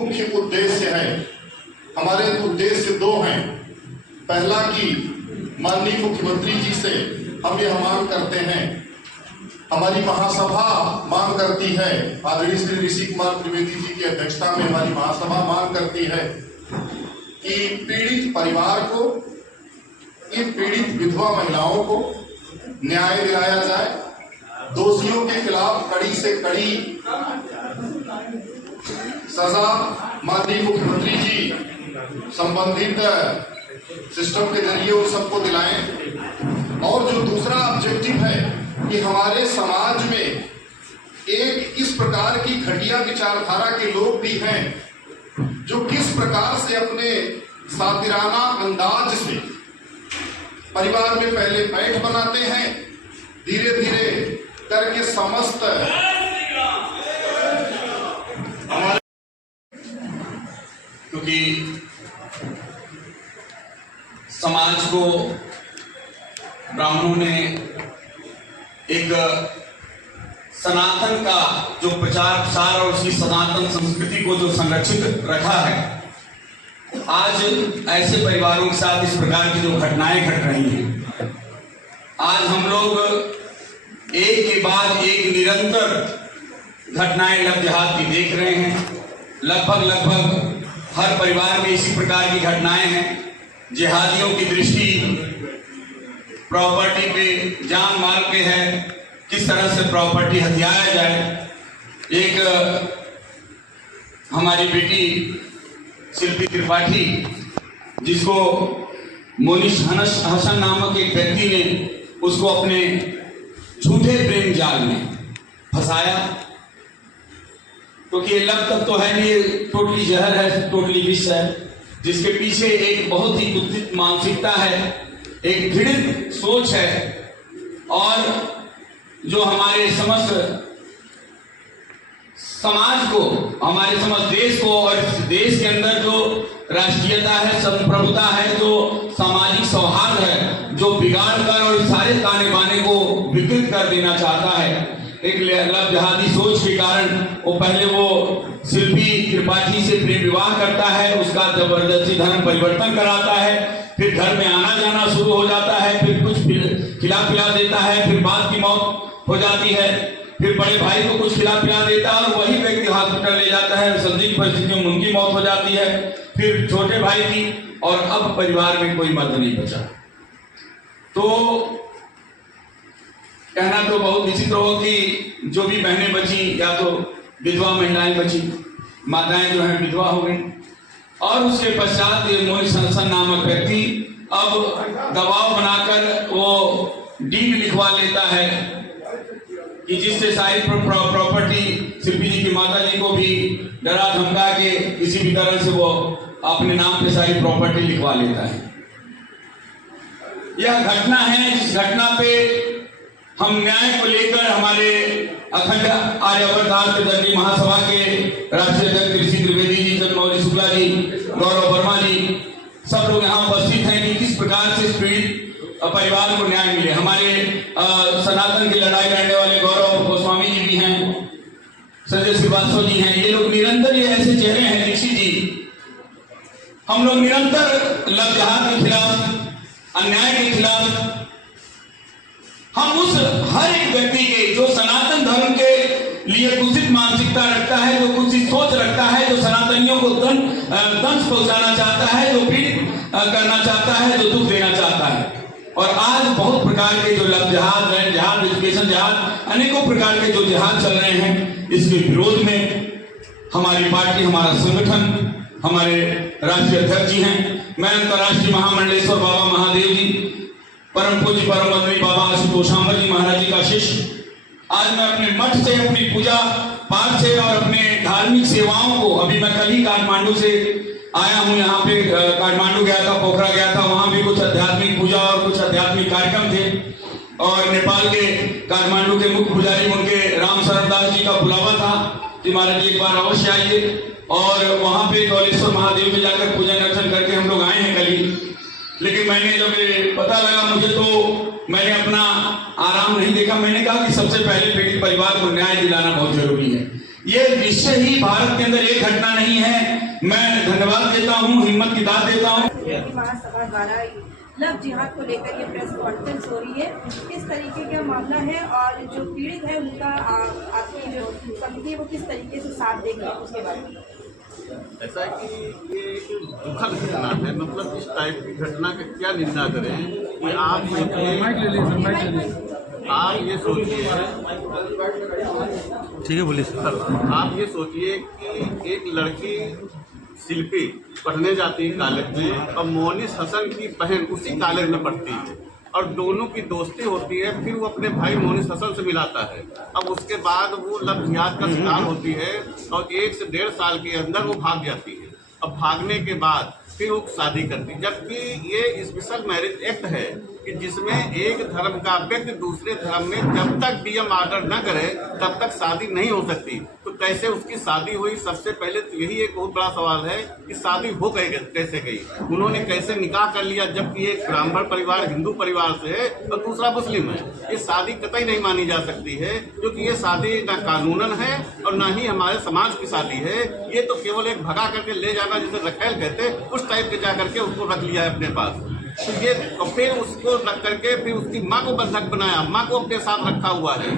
मुख्य उद्देश्य है, हमारे उद्देश्य दो हैं। पहला कि माननीय मुख्यमंत्री जी से हम यह मांग करते हैं, हमारी महासभा मांग करती है, आदरणीय श्री ऋषि कुमार त्रिवेदी जी की अध्यक्षता में हमारी महासभा मांग करती है कि पीड़ित परिवार को, इन पीड़ित विधवा महिलाओं को न्याय दिलाया जाए, दोषियों के खिलाफ कड़ी से कड़ी सजा माननीय मुख्यमंत्री जी संबंधित सिस्टम के जरिए उन सबको दिलाएं। और जो दूसरा ऑब्जेक्टिव है कि हमारे समाज में एक इस प्रकार की घटिया विचारधारा के लोग भी हैं जो किस प्रकार से अपने सातिराना अंदाज से परिवार में पहले पैठ बनाते हैं, धीरे धीरे करके समस्त हमारे, क्योंकि समाज को ब्राह्मणों ने एक सनातन का जो प्रचार प्रसार और उसकी सनातन संस्कृति को जो संरक्षित रखा है, आज ऐसे परिवारों के साथ इस प्रकार की जो घटनाएं घट रही हैं, आज हम लोग एक के बाद एक निरंतर घटनाएं लव जिहाद की देख रहे हैं। लगभग हर परिवार में इसी प्रकार की घटनाएं हैं। जिहादियों की दृष्टि प्रॉपर्टी पे, जान माल पे है, किस तरह से प्रॉपर्टी हथियाया जाए। एक हमारी बेटी शिल्पी त्रिपाठी, जिसको मोनिश हसन नामक एक व्यक्ति ने उसको अपने झूठे प्रेम जाल में फंसाया, क्योंकि लव तक तो है नहीं, ये टोटली जहर है, टोटली विष है, जिसके पीछे एक बहुत ही कुत्सित मानसिकता है, एक घृणित सोच है। और जो हमारे समस्त समाज को, हमारे समस्त देश को और इस देश के अंदर जो राष्ट्रीयता है, संप्रभुता है, जो सामाजिक सौहार्द है, जो बिगाड़ कर और सारे ताने बाने को विकृत कर देना चाहता है, एक लव जिहादी सोच के कारण वो पहले वो शिल्पी त्रिपाठी से प्रेम विवाह करता है, उसका जबरदस्ती धर्म परिवर्तन कराता है, फिर घर में आना जाना शुरू हो जाता है, फिर कुछ खिला पिला देता है, फिर बात की मौत हो जाती है, फिर बड़े भाई को कुछ खिला पिला देता है और वही व्यक्ति हॉस्पिटल ले जाता है, संदिग्ध परिस्थितियों में उनकी मौत हो जाती है, फिर छोटे भाई की, और अब परिवार में कोई मर्द नहीं बचा। तो कहना तो बहुत विचित्र हो कि जो भी बहनें बची या तो विधवा महिलाएं बची, माताएं जो हैं विधवा हो गई। और उसके पश्चात मोनिश हसन नामक व्यक्ति अब दबाव बनाकर वो डीड लिखवा लेता है कि जिससे सारी प्रॉपर्टी शिल्पी जी की माता जी को भी डरा धमका के किसी भी तरह से वो अपने नाम पे सारी प्रॉपर्टी लिखवा लेता है। यह घटना है, जिस घटना पे हम न्याय को लेकर हमारे अखंड आर्यावर्त दंडी महासभा के राष्ट्रीय अध्यक्ष ऋषि त्रिवेदी जी, चंद्रमौली शुक्ला जी, गौरव वर्मा जी, सब लोग यहाँ उपस्थित हैं कि किस प्रकार से पीड़ित परिवार को न्याय मिले। हमारे सनातन की लड़ाई लड़ने वाले गौरव गोस्वामी जी भी हैं, संजय श्रीवास्तव जी हैं, ये लोग निरंतर, ये ऐसे चेहरे हैं दीक्षित जी, हम लोग निरंतर लव जिहाद के खिलाफ, अन्याय के खिलाफ, हम उस हर एक व्यक्ति के जो सनातन धर्म के लिए कुत्सित मानसिकता रखता है, जो कुत्सित सोच रखता है, जो सनातनियों को दंश पहुंचाना चाहता है, जो पीड़ित करना चाहता है, जो दुख देना चाहता है। और आज बहुत प्रकार के जो लव जिहाद, लैंड जिहाद, एजुकेशन जिहाद, अनेकों प्रकार के जो जिहाद चल रहे हैं, इसके विरोध में हमारी पार्टी, हमारा संगठन, हमारे राष्ट्रीय अध्यक्ष जी हैं, मैं अंतर्राष्ट्रीय महामंडलेश्वर बाबा महादेव जी, परम पूज्य परम वंदनीय बाबा आशुतोषांबर जी महाराज जी का शिष्य, आज मैं अपने मठ से, अपनी पूजा पाठ से और अपने धार्मिक सेवाओं को, अभी मैं कल ही काठमांडू से आया हूँ, यहाँ पे काठमांडू गया था, पोखरा गया था, वहां भी कुछ आध्यात्मिक पूजा और कुछ आध्यात्मिक कार्यक्रम थे, और नेपाल के काठमांडू के मुख्य पुजारी उनके राम शरण दास जी का बुलावा था कि महाराज जी एक बार अवश्य आइए, और वहां पे कौलेश्वर महादेव में जाकर पूजन अर्चन करके हम लोग आए हैं कल ही। लेकिन मैंने जब पता लगा, मुझे तो मैंने अपना आराम नहीं देखा। मैंने कहा कि सबसे पहले पीड़ित परिवार को न्याय दिलाना बहुत जरूरी है। ये निश्चय ही भारत के अंदर एक घटना नहीं है। मैं धन्यवाद देता हूँ, हिम्मत की दाद देता हूँ। महासभा द्वारा लव जिहाद को लेकर ये प्रेस कॉन्फ्रेंस हो रही है, किस तरीके का मामला है और जो पीड़ित है उनका आपकी जो समिति है वो किस तरीके से साथ देगी उसके बारे में? ऐसा है कि ये एक दुखद घटना है। मतलब इस टाइप की घटना का क्या निंदा करें कि आप ये सोचिए ठीक है, बोलिए सर। आप ये सोचिए कि एक लड़की शिल्पी पढ़ने जाती है कॉलेज में और मोनिस हसन की बहन उसी कॉलेज में पढ़ती है और दोनों की दोस्ती होती है। फिर वो अपने भाई मोनिस हसन से मिलाता है। अब उसके बाद वो लव जिहाद का शिकार होती है और 1 से 1.5 साल के अंदर वो भाग जाती है। अब भागने के बाद फिर वो शादी करती है, जबकि ये स्पेशल मैरिज एक्ट है कि जिसमें एक धर्म का व्यक्ति दूसरे धर्म में जब तक डीएम ऑर्डर न करे तब तक शादी नहीं हो सकती। तो कैसे उसकी शादी हुई? सबसे पहले तो यही एक बहुत बड़ा सवाल है कि शादी हो गई कैसे गई, उन्होंने कैसे निकाह कर लिया, जबकि एक ब्राह्मण परिवार हिंदू परिवार से है और दूसरा मुस्लिम है। ये शादी कतई नहीं मानी जा सकती है, क्योंकि ये शादी न कानूनन है और न ही हमारे समाज की शादी है। ये तो केवल एक भगा करके ले जाना, जिसे रखेल कहते, उस टाइप के जा करके उसको रख लिया है अपने पास। तो ये फिर उसको रख करके फिर उसकी माँ को बंधक बनाया, माँ को अपने साथ रखा हुआ है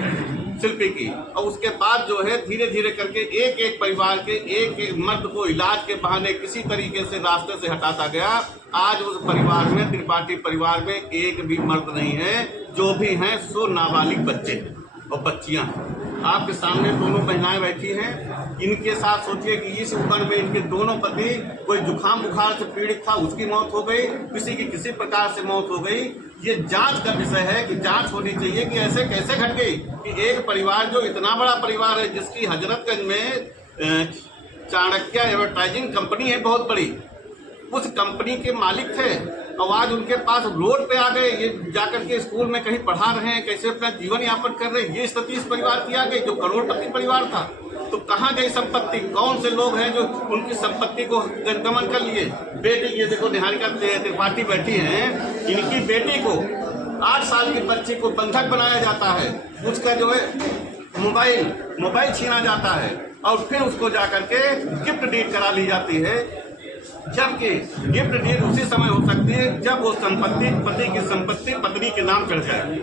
शिल्पी की। और उसके बाद जो है धीरे धीरे करके एक एक परिवार के एक एक मर्द को इलाज के बहाने किसी तरीके से रास्ते से हटाता गया। आज उस परिवार में, त्रिपाठी परिवार में एक भी मर्द नहीं है, जो भी हैं सो नाबालिग बच्चे और बच्चियां हैं। आपके सामने दोनों महिलाएं बैठी हैं। इनके साथ सोचिए कि इस उम्र में इनके दोनों पति, कोई जुकाम बुखार से पीड़ित था उसकी मौत हो गई, किसी की किसी प्रकार से मौत हो गई। ये जांच का विषय है कि जांच होनी चाहिए कि ऐसे कैसे घट गई कि एक परिवार जो इतना बड़ा परिवार है, जिसकी हजरतगंज में चाणक्य एडवर्टाइजिंग कंपनी है बहुत बड़ी, उस कंपनी के मालिक थे और आज उनके पास रोड पे आ गए। ये जाकर के स्कूल में कहीं पढ़ा रहे हैं, कैसे अपना जीवन यापन कर रहे हैं। ये स्थिति इस परिवार की आ गई जो करोड़पति परिवार था। तो कहाँ गई संपत्ति? कौन से लोग हैं जो उनकी संपत्ति को गमन कर लिए? बेटी, ये देखो निहारिका त्रिपाठी बैठी हैं, इनकी बेटी को 8 साल की बच्ची को बंधक बनाया जाता है। उसका जो है मोबाइल छीना जाता है और फिर उसको जाकर के गिफ्ट डीड करा ली जाती है, जबकि गिफ्ट डीड उसी समय हो सकती है जब वो संपत्ति, पति की संपत्ति पत्नी के नाम चढ़ जाए।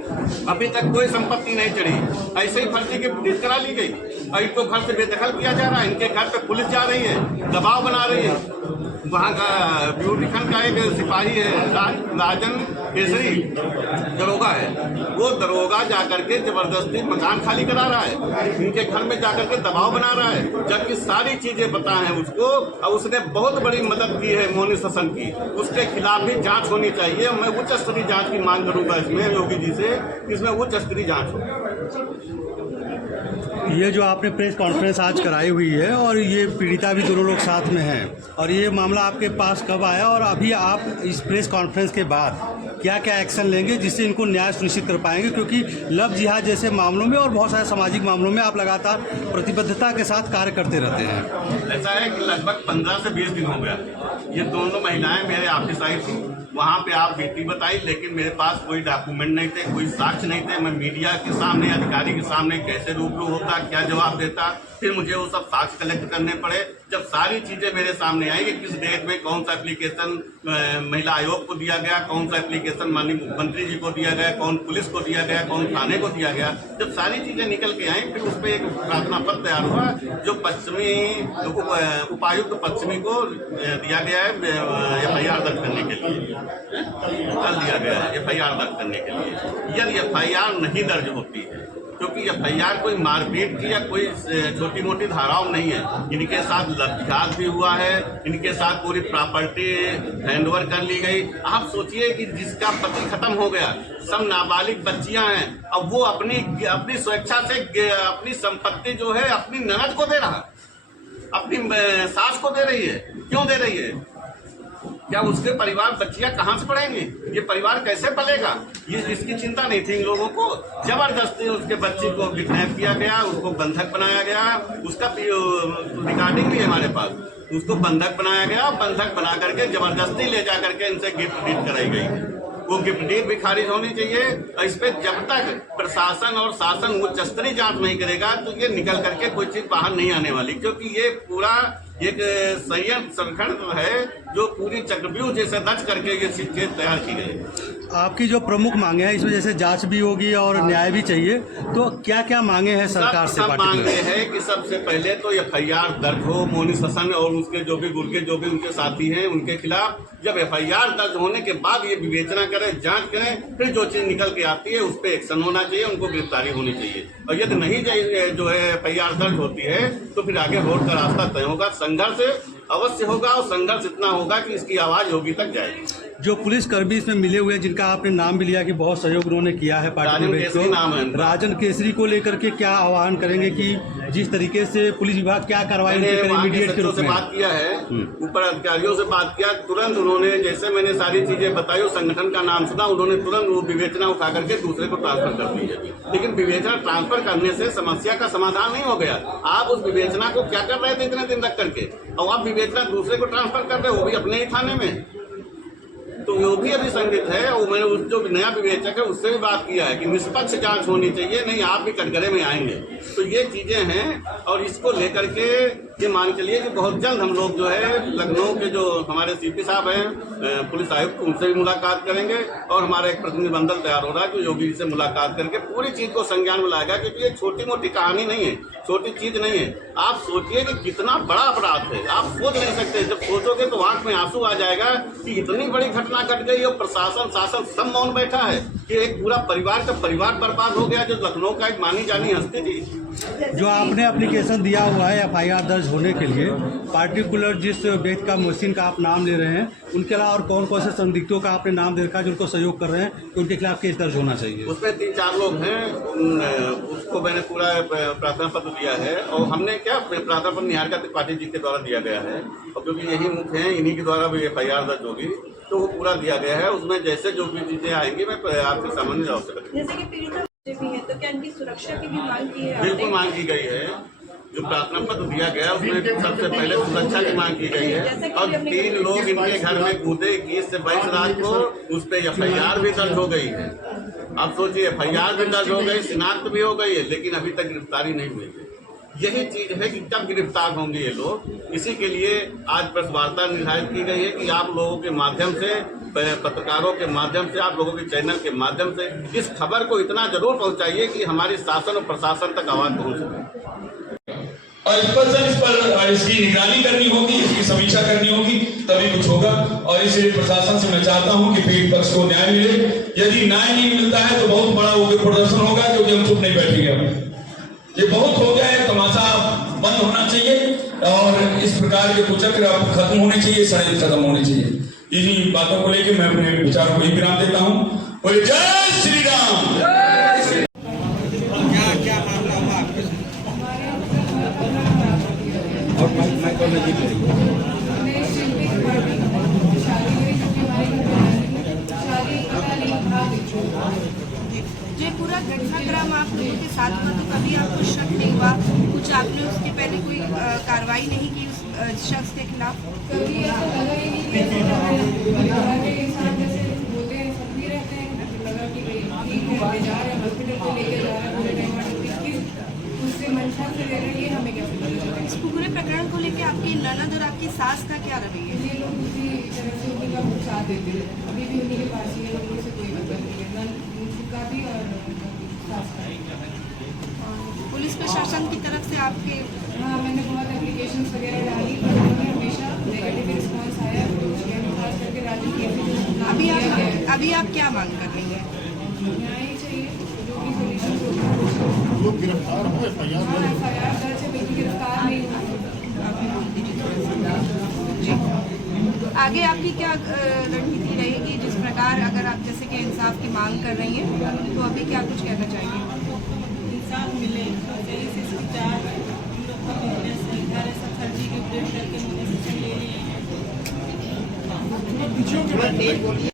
अभी तक कोई संपत्ति नहीं चढ़ी, ऐसे ही फर्जी गिफ्ट डीड करा ली गई और इनको घर से बेदखल किया जा रहा है। इनके घर पे पुलिस जा रही है, दबाव बना रही है। वहाँ का ब्यूटिशन का एक सिपाही है, राजन केसरी दरोगा है, वो दरोगा जाकर के जबरदस्ती मकान खाली करा रहा है, इनके घर में जाकर के दबाव बना रहा है, जबकि सारी चीजें पता है उसको और उसने बहुत बड़ी मदद की है मोनिस हसन की। उसके खिलाफ भी जांच होनी चाहिए। मैं उच्च स्तरीय जांच की मांग करूंगा इसमें योगी जी से, इसमें उच्च स्तरीय जांच हो। ये जो आपने प्रेस कॉन्फ्रेंस आज कराई हुई है और ये पीड़िता भी दोनों लोग साथ में हैं, और ये मामला आपके पास कब आया और अभी आप इस प्रेस कॉन्फ्रेंस के बाद क्या क्या एक्शन लेंगे जिससे इनको न्याय सुनिश्चित कर पाएंगे? क्योंकि लव जिहाद जैसे मामलों में और बहुत सारे सामाजिक मामलों में आप लगातार प्रतिबद्धता के साथ कार्य करते रहते हैं। ऐसा है कि लगभग 15 से 20 दिन हो गया ये दोनों महिलाएं मेरे ऑफिस आई थी। वहाँ पे आप बेटी बताई, लेकिन मेरे पास कोई डॉक्यूमेंट नहीं थे, कोई साक्ष्य नहीं थे। मैं मीडिया के सामने, अधिकारी के सामने कैसे रूबरू होता, क्या जवाब देता? फिर मुझे वो सब साक्ष्य कलेक्ट करने पड़े। जब सारी चीजें मेरे सामने आई कि किस डेट में कौन सा एप्लीकेशन महिला आयोग को दिया गया, कौन सा एप्लीकेशन माननीय मुख्यमंत्री जी को दिया गया, कौन पुलिस को दिया गया, कौन थाने को दिया गया, जब सारी चीजें निकल के आई फिर उस पर एक प्रार्थना पत्र तैयार हुआ जो पश्चिमी उपायुक्त पश्चिमी को दिया गया है FIR दर्ज करने के लिए, कर दिया गया है FIR दर्ज करने के लिए। यदि FIR नहीं दर्ज होती है, क्योंकि FIR कोई मारपीट की या कोई छोटी मोटी धाराओं नहीं है, इनके साथ लठीचार्ज भी हुआ है, इनके साथ पूरी प्रॉपर्टी हैंडओवर कर ली गई। आप सोचिए कि जिसका पति खत्म हो गया, सब नाबालिग बच्चियां हैं, अब वो अपनी स्वेच्छा से अपनी संपत्ति जो है अपनी ननद को दे रहा, अपनी सास को दे रही है। क्यों दे रही है? क्या उसके परिवार बच्चियां कहाँ से पढ़ेंगी? ये परिवार कैसे पलेगा? ये इसकी चिंता नहीं थी इन लोगों को। जबरदस्ती उसके बच्ची को किडनैप किया गया, उसको बंधक बनाया गया, उसका रिकॉर्डिंग भी है हमारे पास। उसको बंधक बनाया गया, बंधक बना करके जबरदस्ती ले जा करके इनसे गिफ्ट डीड कराई गई। वो गिफ्ट डीड भी खारिज होनी चाहिए। और इस पे जब तक प्रशासन और शासन उच्च स्तरीय जांच नहीं करेगा तो ये निकल करके कोई चीज बाहर नहीं आने वाली, क्योंकि ये पूरा एक षड्यंत्र है जो पूरी चक्रव्यूह जैसे रच करके ये चीज तैयार की गई। आपकी जो प्रमुख मांगे हैं इसमें जैसे जांच भी होगी और न्याय भी चाहिए, तो क्या क्या मांगे हैं सरकार से? सब मांगे पार्टिकुलर हैं कि सबसे पहले तो FIR दर्ज हो मोनिस हसन और उसके जो भी गुर्गे जो भी उनके साथी हैं उनके खिलाफ। जब FIR दर्ज होने के बाद ये विवेचना करें, जांच करें, फिर जो चीज निकल के आती है उस पर एक्शन होना चाहिए, उनको गिरफ्तारी होनी चाहिए। और यदि नहीं जो है FIR दर्ज होती है तो फिर आगे रोड का रास्ता तय होगा, संघर्ष अवश्य होगा और संघर्ष इतना होगा कि इसकी आवाज योगी तक जाएगी। जो पुलिस कर्मी इसमें मिले हुए हैं जिनका आपने नाम भी लिया कि बहुत सहयोग उन्होंने किया है पार्टी राजन में, केसरी नाम है उनका। राजन केसरी को लेकर के क्या आह्वान करेंगे कि जिस तरीके से पुलिस विभाग क्या कार्रवाई करे मीडिएट के रूप से में? बात किया है, ऊपर अधिकारियों से बात किया, तुरंत उन्होंने जैसे मैंने सारी चीजें बताई उस संगठन का नाम सुना, उन्होंने तुरंत वो विवेचना उठा करके दूसरे को ट्रांसफर कर दी है। लेकिन विवेचना ट्रांसफर करने से समस्या का समाधान नहीं हो गया। आप उस विवेचना को क्या कर रहे थे इतने दिन रख करके, और आप विवेचना दूसरे को ट्रांसफर कर रहे हो, वो भी अपने ही थाने में, तो वो भी अभी संदिग्ध है। और मैंने उस जो नया विवेचक है उससे भी बात किया है कि निष्पक्ष जांच होनी चाहिए, नहीं आप भी कटघरे में आएंगे। तो ये चीजें हैं और इसको लेकर के ये मान के लिए कि बहुत जल्द हम लोग जो है लखनऊ के जो हमारे CP साहब हैं पुलिस आयुक्त, उनसे भी मुलाकात करेंगे और हमारा एक प्रतिनिधिमंडल तैयार हो रहा है जो योगी जी से मुलाकात करके पूरी चीज को संज्ञान में लाएगा, क्योंकि ये छोटी मोटी कहानी नहीं है, छोटी चीज नहीं है। आप सोचिए कि कितना बड़ा अपराध है, आप सोच नहीं सकते। जब सोचोगे तो आंख में आंसू आ जाएगा कि इतनी बड़ी घटना घट गई और प्रशासन शासन सब मौन बैठा है कि एक पूरा परिवार का परिवार बर्बाद हो गया जो लखनऊ का एक मानी जानी हस्ती थी। जो आपने एप्लीकेशन दिया हुआ है FIR दर्ज होने के लिए, पार्टिकुलर जिस व्यक्ति का मोहसिन का आप नाम ले रहे हैं, उनके अलावा और कौन कौन से संदिग्धों का आपने नाम दे रखा है जिनको सहयोग कर रहे हैं कि उनके खिलाफ केस दर्ज होना चाहिए? उसमें 3-4 लोग हैं, उसको मैंने पूरा प्रार्थना पत्र दिया है और हमने क्या प्रार्थना पत्र निहारिका त्रिपाठी जी के द्वारा दिया गया है, और क्योंकि यही मुख्य हैं, इन्हीं के द्वारा भी FIR दर्ज होगी तो वो पूरा दिया गया है। उसमें जैसे जो भी चीजें आएंगी मैं आपके सामने ला सकता। जैसे कि पीड़िता भी है तो क्या इनकी सुरक्षा की भी मांग की है? बिल्कुल मांग की गई है। जो प्रार्थना पत्र दिया गया उसमें सबसे पहले सुरक्षा की मांग की गई है। और 3 लोग इनके घर में कूदे 21 से 22 रात को, उस पर FIR भी दर्ज हो गई है। आप सोचिए FIR भी दर्ज हो गई, शिनाख्त भी हो गई है, लेकिन अभी तक गिरफ्तारी नहीं हुई है। यही चीज है कि कब गिरफ्तार होंगे ये लोग, इसी के लिए आज प्रेस वार्ता निर्धारित की गई है कि आप लोगों के माध्यम से, पत्रकारों के माध्यम से, आप लोगों के चैनल के माध्यम से इस खबर को इतना जरूर पहुंचाइए कि हमारी शासन और प्रशासन तक आवाज पहुंच सके। और इस पर इसकी निगरानी करनी होगी, इसकी समीक्षा करनी होगी, तभी कुछ होगा। और इसलिए प्रशासन से मैं चाहता हूं कि पीड़ित पक्ष को न्याय मिले। यदि न्याय नहीं मिलता है तो बहुत बड़ा उग्र प्रदर्शन होगा, क्योंकि हम चुप नहीं बैठेंगे। ये बहुत हो गया है, तमाशा बंद होना चाहिए और इस प्रकार के कुचक्र अब खत्म होने चाहिए, षड्यंत्र खत्म होने चाहिए। इन्हीं बातों को लेकर मैं अपने विचारों को ही विराम देता हूँ। बोले जय श्री राम। क्या मामला था आपके साथ? जो पूरा घटनाक्रम आप लोगों के साथ हुआ तो कभी आपको शक नहीं हुआ, कुछ आपने उसके पहले कोई कार्रवाई नहीं की उस शख्स के खिलाफ? कभी ऐसा लगा ही नहीं कि परिवार के इंसान जैसे होते हैं सब भी रहते हैं, लगा कि भाई ठीक है ले जा रहे हैं हॉस्पिटल को लेके जा रहे हैं पूरे टाइम, किस उससे मंशा से ले रहे हैं ये हमें कैसे पता चला? इस पूरे प्रकरण को लेकर आपकी ननद और आपकी सास का क्या रवैया है? ये लोग उसी तरह से उन्हीं का साथ देते हैं, अभी भी उन्हीं के पास ही है, लोगों से कोई मतलब नहीं है, उनका भी और सास का भी। पुलिस प्रशासन की तरफ से आपके? हाँ, मैंने बहुत एप्लीकेशन वगैरह डाली पर उन्होंने हमेशा नेगेटिव रिस्पॉन्स आया, खास करके राजन केसरी। अभी आप क्या मांग कर रही हैं? न्याय चाहिए, जो भी सोल्यूशन होगा। लोग गिरफ्तार हो FIR हाँ, FIR दर्ज है, बिल्कुल गिरफ्तार नहीं हुआ। आगे आपकी क्या रणनीति रहेगी जिस प्रकार अगर आप जैसे कि इंसाफ की मांग कर रही हैं तो अभी क्या कुछ कहना चाहेंगे? इंसाफ मिले और जल्दी से इसकी जांच, हम लोग का बिजनेस है, घर है, सब फर्जी के ब्रेड करके हमने ले लिए हैं।